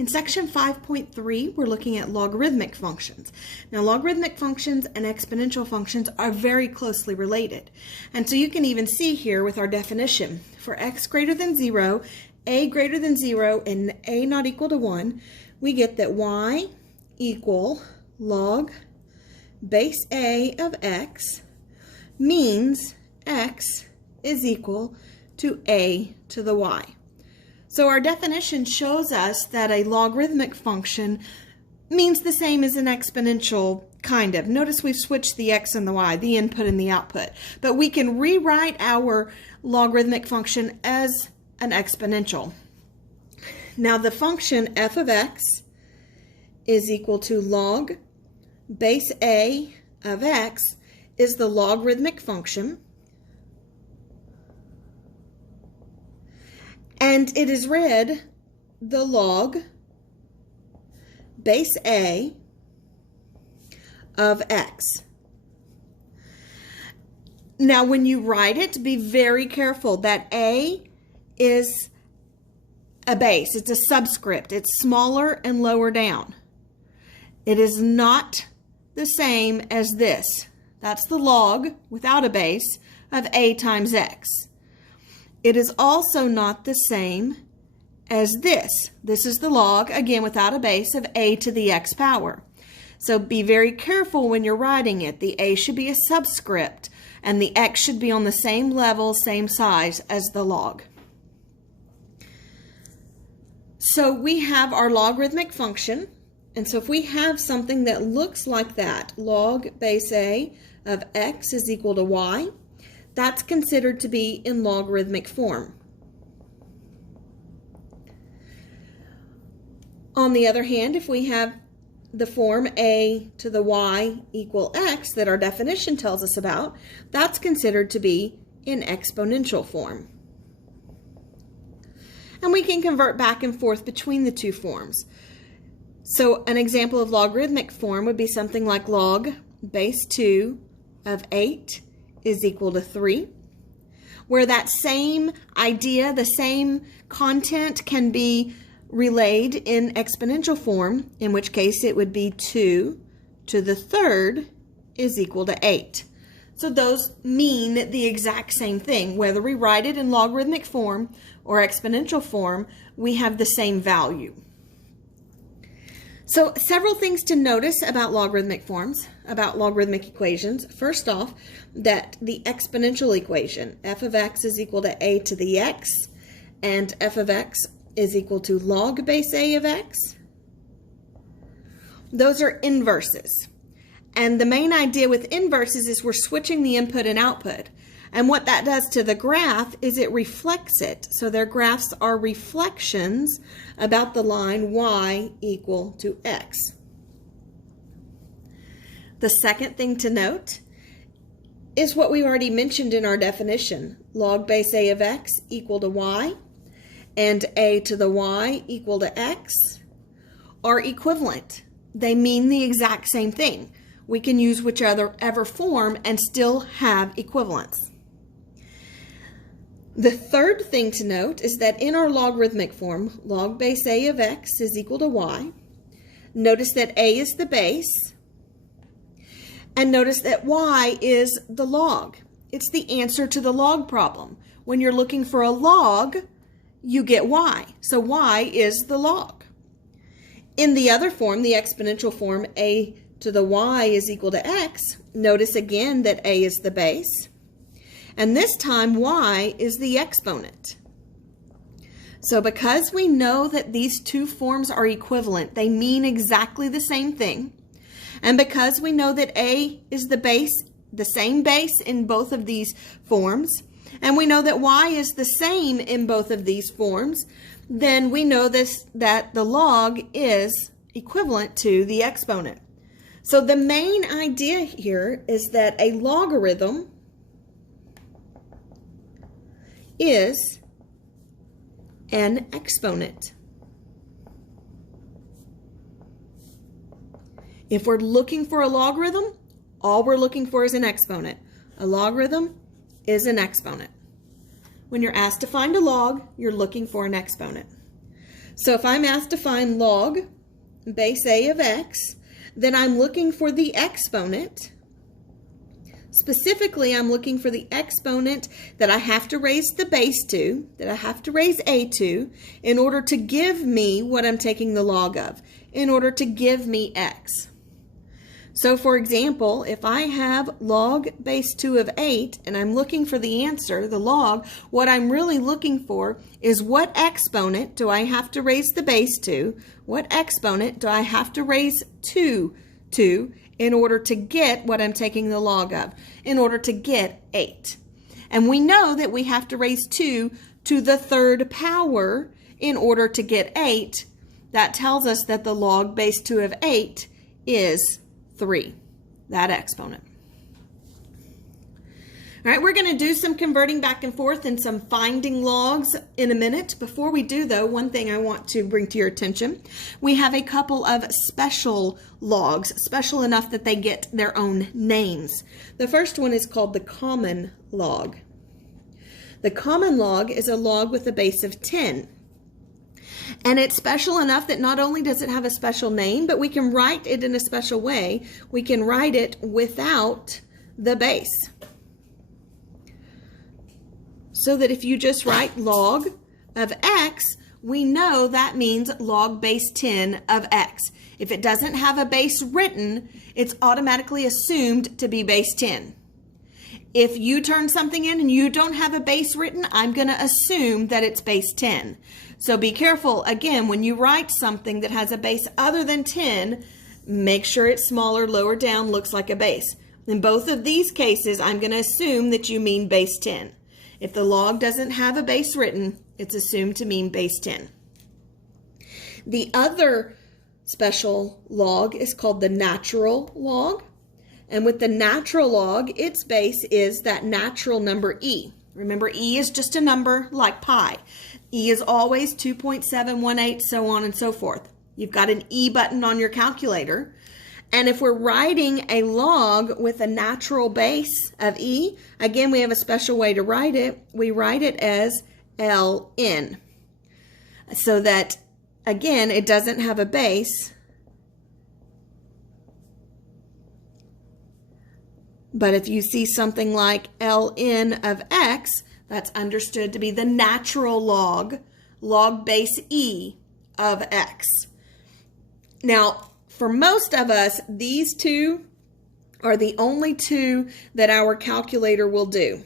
In section 5.3, we're looking at logarithmic functions. Now, logarithmic functions and exponential functions are very closely related. And so you can even see here with our definition, for x greater than 0, a greater than 0, and a not equal to 1, we get that y equal log base a of x means x is equal to a to the y. So our definition shows us that a logarithmic function means the same as an exponential, kind of. Notice we've switched the x and the y, the input and the output. But we can rewrite our logarithmic function as an exponential. Now the function f of x is equal to log base a of x is the logarithmic function. And it is read the log base a of x. Now when you write it, be very careful that a is a base. It's a subscript. It's smaller and lower down. It is not the same as this. That's the log without a base of a times x. It is also not the same as this. This is the log, again without a base, of a to the x power. So be very careful when you're writing it. The a should be a subscript, and the x should be on the same level, same size as the log. So we have our logarithmic function, and so if we have something that looks like that, log base a of x is equal to y, that's considered to be in logarithmic form. On the other hand, if we have the form a to the y equal x that our definition tells us about, that's considered to be in exponential form. And we can convert back and forth between the two forms. So an example of logarithmic form would be something like log base 2 of 8 is equal to 3, where that same idea, the same content can be relayed in exponential form, in which case it would be 2 to the third is equal to 8. So those mean the exact same thing. Whether we write it in logarithmic form or exponential form, we have the same value. So several things to notice about logarithmic forms, about logarithmic equations. First off, that the exponential equation, f of x is equal to a to the x, and f of x is equal to log base a of x. Those are inverses. And the main idea with inverses is we're switching the input and output. And what that does to the graph is it reflects it. So their graphs are reflections about the line y equal to x. The second thing to note is what we already mentioned in our definition. Log base a of x equal to y and a to the y equal to x are equivalent. They mean the exact same thing. We can use whichever form and still have equivalence. The third thing to note is that in our logarithmic form, log base a of x is equal to y. Notice that a is the base, and notice that y is the log. It's the answer to the log problem. When you're looking for a log, you get y. So y is the log. In the other form, the exponential form, a to the y is equal to x, notice again that a is the base. And this time y is the exponent. So because we know that these two forms are equivalent, they mean exactly the same thing, and because we know that a is the base, the same base in both of these forms, and we know that y is the same in both of these forms, then we know that the log is equivalent to the exponent. So the main idea here is that a logarithm is an exponent. If we're looking for a logarithm, all we're looking for is an exponent. A logarithm is an exponent. When you're asked to find a log, you're looking for an exponent. So if I'm asked to find log base A of x, then I'm looking for the exponent. Specifically, I'm looking for the exponent that I have to raise the base to, that I have to raise a to, in order to give me what I'm taking the log of, in order to give me x. So for example, if I have log base 2 of 8 and I'm looking for the answer, the log, what I'm really looking for is what exponent do I have to raise the base to, what exponent do I have to raise 2 to in order to get what I'm taking the log of, in order to get 8. And we know that we have to raise 2 to the third power in order to get 8. That tells us that the log base 2 of 8 is 3, that exponent. All right, we're going to do some converting back and forth and some finding logs in a minute. Before we do, though, one thing I want to bring to your attention. We have a couple of special logs, special enough that they get their own names. The first one is called the common log. The common log is a log with a base of 10. And it's special enough that not only does it have a special name, but we can write it in a special way. We can write it without the base. So that if you just write log of x, we know that means log base 10 of x. If it doesn't have a base written, it's automatically assumed to be base 10. If you turn something in and you don't have a base written, I'm going to assume that it's base 10. So be careful, again, when you write something that has a base other than 10, make sure it's smaller, lower down, looks like a base. In both of these cases, I'm going to assume that you mean base 10. If the log doesn't have a base written, it's assumed to mean base 10. The other special log is called the natural log. And with the natural log, its base is that natural number e. Remember, e is just a number like pi. E is always 2.718, so on and so forth. You've got an e button on your calculator. And if we're writing a log with a natural base of e, again, we have a special way to write it. We write it as ln. So that, again, it doesn't have a base. But if you see something like ln of x, that's understood to be the natural log, log base e of x. Now, for most of us, these two are the only two that our calculator will do.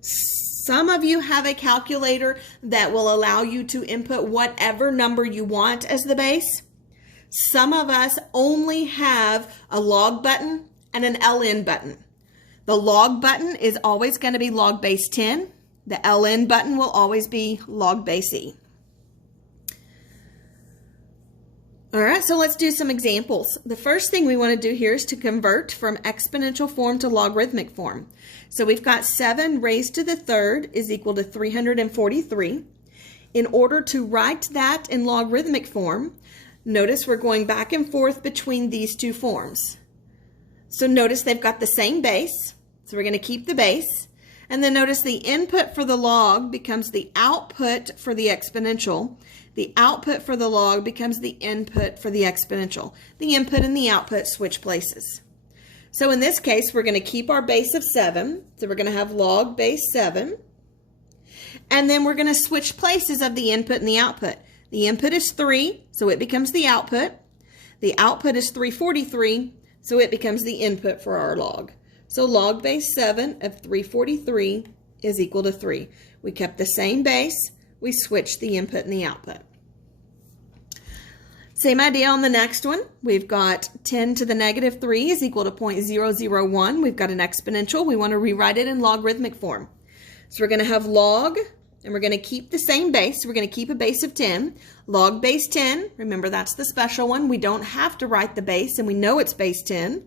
Some of you have a calculator that will allow you to input whatever number you want as the base. Some of us only have a log button and an ln button. The log button is always going to be log base 10. The ln button will always be log base e. All right, so let's do some examples. The first thing we want to do here is to convert from exponential form to logarithmic form. So we've got 7 raised to the third is equal to 343. In order to write that in logarithmic form, notice we're going back and forth between these two forms. So notice they've got the same base, so we're going to keep the base. And then notice the input for the log becomes the output for the exponential. The output for the log becomes the input for the exponential. The input and the output switch places. So in this case, we're going to keep our base of 7. So we're going to have log base 7. And then we're going to switch places of the input and the output. The input is 3, so it becomes the output. The output is 343, so it becomes the input for our log. So log base 7 of 343 is equal to 3. We kept the same base. We switched the input and the output. Same idea on the next one. We've got 10 to the negative 3 is equal to 0.001. We've got an exponential. We want to rewrite it in logarithmic form. So we're going to have log, and we're going to keep the same base. We're going to keep a base of 10. Log base 10. Remember, that's the special one. We don't have to write the base, and we know it's base 10.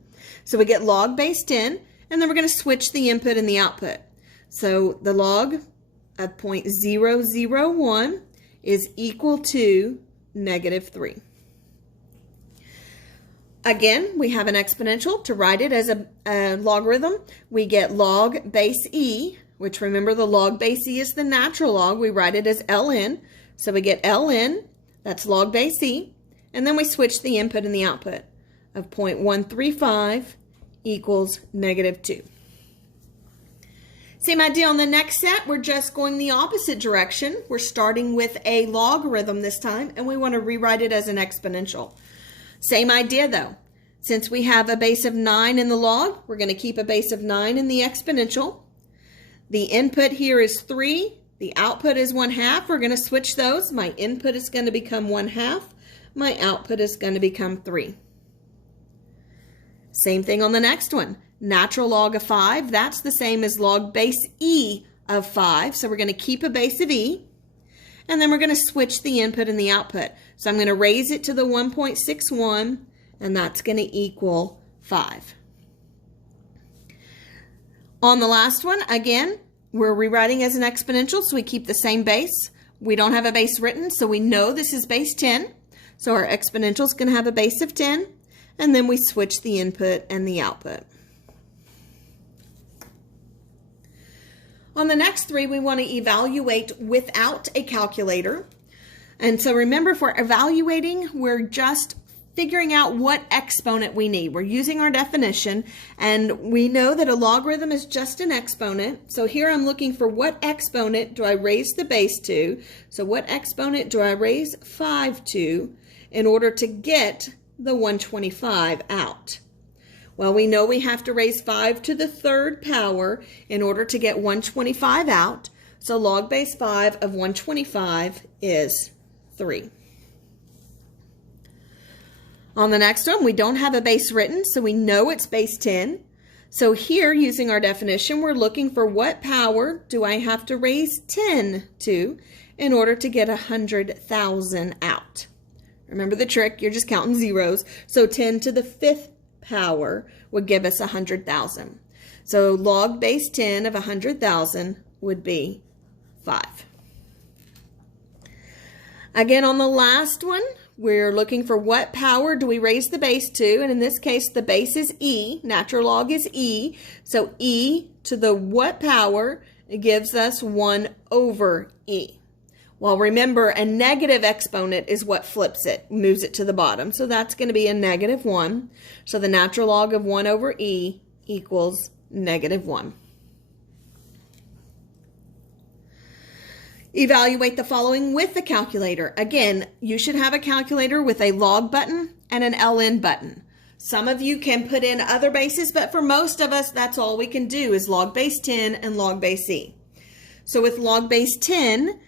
So we get log base 10, and then we're going to switch the input and the output. So the log of 0.001 is equal to negative 3. Again, we have an exponential. To write it as a logarithm, we get log base e, which remember the log base e is the natural log. We write it as ln. So we get ln, that's log base e, and then we switch the input and the output of 0.135 equals -2. Same idea on the next set. We're just going the opposite direction. We're starting with a logarithm this time, and we want to rewrite it as an exponential. Same idea though. Since we have a base of 9 in the log, we're going to keep a base of 9 in the exponential. The input here is 3. The output is 1/2. We're going to switch those. My input is going to become 1/2. My output is going to become 3. Same thing on the next one. Natural log of 5, that's the same as log base e of 5. So we're going to keep a base of e, and then we're going to switch the input and the output. So I'm going to raise it to the 1.61, and that's going to equal 5. On the last one, again, we're rewriting as an exponential, so we keep the same base. We don't have a base written, so we know this is base 10. So our exponential is going to have a base of 10, and then we switch the input and the output. On the next three, we want to evaluate without a calculator. And so remember, if we're evaluating, we're just figuring out what exponent we need. We're using our definition, and we know that a logarithm is just an exponent. So here I'm looking for what exponent do I raise the base to. So what exponent do I raise 5 to in order to get the 125 out? Well, we know we have to raise 5 to the 3rd power in order to get 125 out. So log base 5 of 125 is 3. On the next one, we don't have a base written, so we know it's base 10. So here, using our definition, we're looking for what power do I have to raise 10 to in order to get 100,000 out. Remember the trick, you're just counting zeros. So 10 to the 5th power would give us 100,000. So log base 10 of 100,000 would be 5. Again, on the last one, we're looking for what power do we raise the base to, and in this case the base is e, natural log is e, so e to the what power, it gives us 1 over e. Well, remember, a negative exponent is what flips it, moves it to the bottom, so that's going to be a -1. So the natural log of 1 over e equals -1. Evaluate the following with the calculator. Again, you should have a calculator with a log button and an ln button. Some of you can put in other bases, but for most of us, that's all we can do is log base 10 and log base e. So with log base 10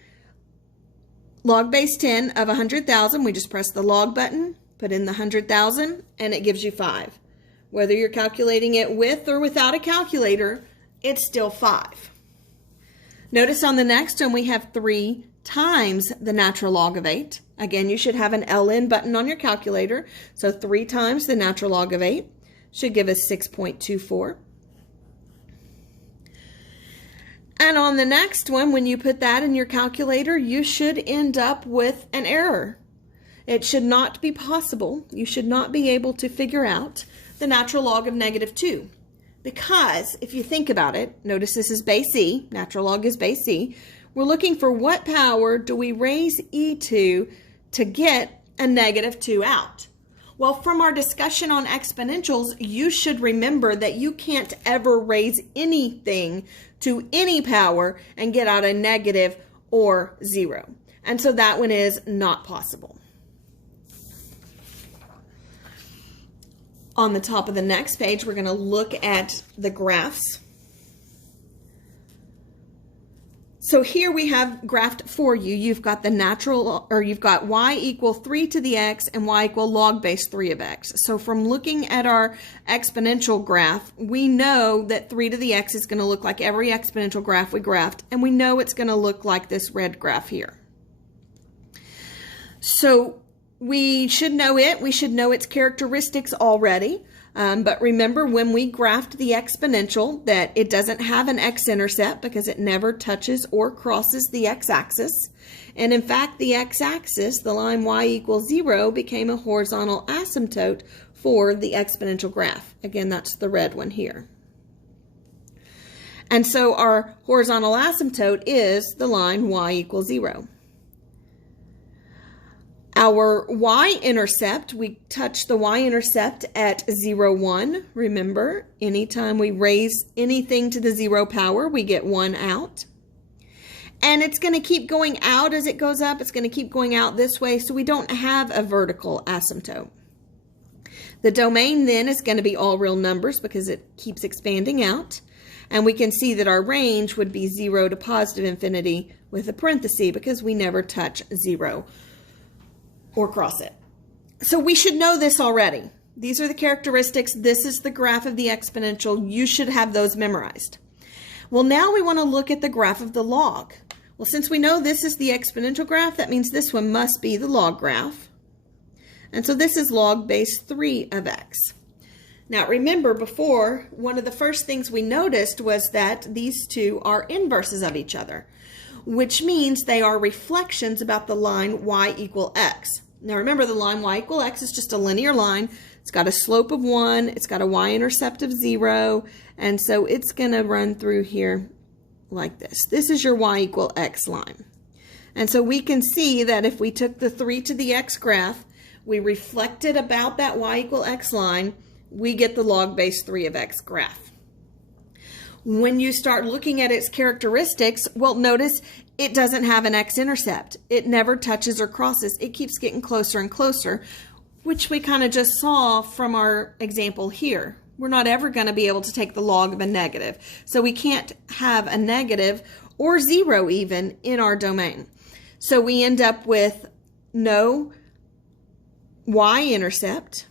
of 100,000, we just press the log button, put in the 100,000, and it gives you 5. Whether you're calculating it with or without a calculator, it's still 5. Notice on the next one we have 3 times the natural log of 8. Again, you should have an ln button on your calculator. So 3 times the natural log of 8 should give us 6.24. And on the next one, when you put that in your calculator, you should end up with an error. It should not be possible. You should not be able to figure out the natural log of -2. Because if you think about it, notice this is base e, natural log is base e. We're looking for what power do we raise e to get a -2 out. Well, from our discussion on exponentials, you should remember that you can't ever raise anything to any power and get out a negative or 0. And so that one is not possible. On the top of the next page, we're going to look at the graphs. So here we have graphed for you. You've got the natural, or you've got y equal 3 to the x and y equal log base 3 of x. So from looking at our exponential graph, we know that 3 to the x is going to look like every exponential graph we graphed, and we know it's going to look like this red graph here. So we should know it. We should know its characteristics already. But remember, when we graphed the exponential, that it doesn't have an x-intercept because it never touches or crosses the x-axis. And in fact, the x-axis, the line y equals 0, became a horizontal asymptote for the exponential graph. Again, that's the red one here. And so our horizontal asymptote is the line y equals 0. Our y-intercept, we touch the y-intercept at 0, 1. Remember, anytime we raise anything to the 0 power, we get 1 out. And it's going to keep going out as it goes up. It's going to keep going out this way, so we don't have a vertical asymptote. The domain then is going to be all real numbers because it keeps expanding out. And we can see that our range would be 0 to positive infinity with a parenthesis because we never touch 0 or cross it. So we should know this already. These are the characteristics. This is the graph of the exponential. You should have those memorized. Well, now we want to look at the graph of the log. Well, since we know this is the exponential graph, that means this one must be the log graph. And so this is log base 3 of x. Now remember, before, one of the first things we noticed was that these two are inverses of each other, which means they are reflections about the line y equal x. Now remember, the line y equal x is just a linear line. It's got a slope of 1, it's got a y-intercept of 0, and so it's going to run through here like this. This is your y equal x line. And so we can see that if we took the 3 to the x graph, we reflected about that y equal x line, we get the log base 3 of x graph. When you start looking at its characteristics, well, notice it doesn't have an x-intercept. It never touches or crosses. It keeps getting closer and closer, which we kind of just saw from our example here. We're not ever going to be able to take the log of a negative. So we can't have a negative or 0 even in our domain. So we end up with no y-intercept.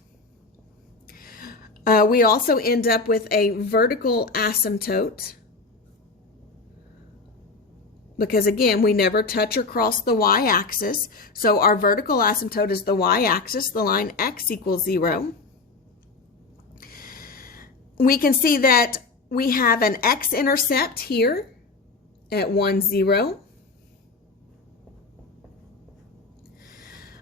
We also end up with a vertical asymptote because, again, we never touch or cross the y-axis. So our vertical asymptote is the y-axis, the line x equals 0. We can see that we have an x-intercept here at 1, 0.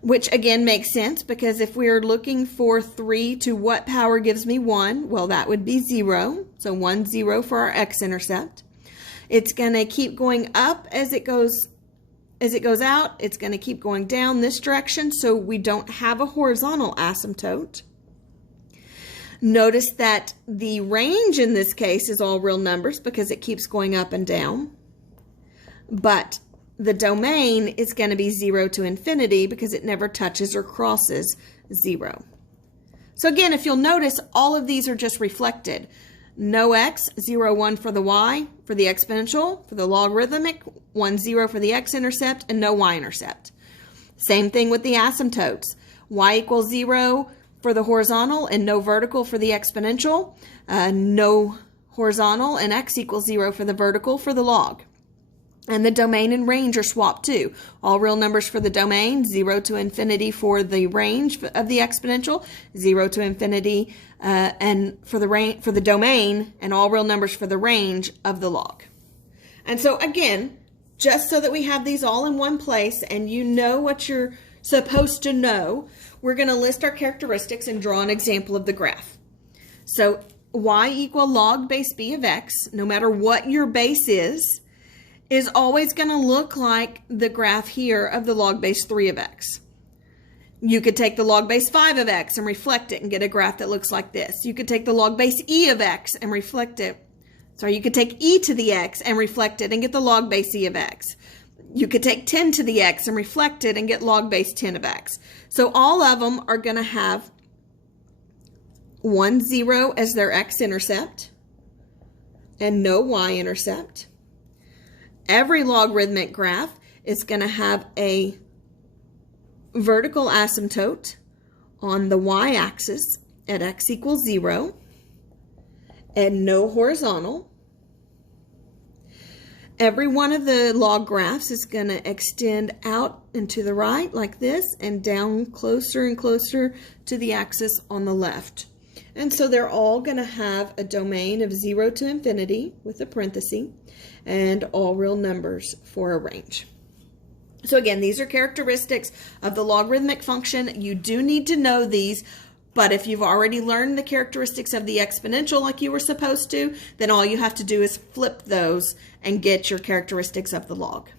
Which again makes sense because if we're looking for 3 to what power gives me 1, well, that would be 0. So 1, 0 for our x-intercept. It's going to keep going up as it goes out. It's going to keep going down this direction, so we don't have a horizontal asymptote. Notice that the range in this case is all real numbers because it keeps going up and down. But the domain is going to be 0 to infinity because it never touches or crosses 0. So again, if you'll notice, all of these are just reflected. No x, 0, 1 for the y, for the exponential, for the logarithmic, 1, 0 for the x-intercept, and no y-intercept. Same thing with the asymptotes. Y equals 0 for the horizontal and no vertical for the exponential, no horizontal, and x equals 0 for the vertical for the log. And the domain and range are swapped too. All real numbers for the domain, 0 to infinity for the range of the exponential, 0 to infinity and for the domain, and all real numbers for the range of the log. And so again, just so that we have these all in one place and you know what you're supposed to know, we're going to list our characteristics and draw an example of the graph. So y equal log base b of x, no matter what your base is always going to look like the graph here of the log base 3 of x. You could take the log base 5 of x and reflect it and get a graph that looks like this. You could take the log base e of x and reflect it. Sorry, you could take e to the x and reflect it and get the log base e of x. You could take 10 to the x and reflect it and get log base 10 of x. So all of them are going to have 1, 0 as their x-intercept and no y-intercept. Every logarithmic graph is going to have a vertical asymptote on the y-axis at x equals 0 and no horizontal. Every one of the log graphs is going to extend out and to the right like this and down closer and closer to the axis on the left. And so they're all going to have a domain of 0 to infinity with a parenthesis and all real numbers for a range. So again, these are characteristics of the logarithmic function. You do need to know these, but if you've already learned the characteristics of the exponential like you were supposed to, then all you have to do is flip those and get your characteristics of the log.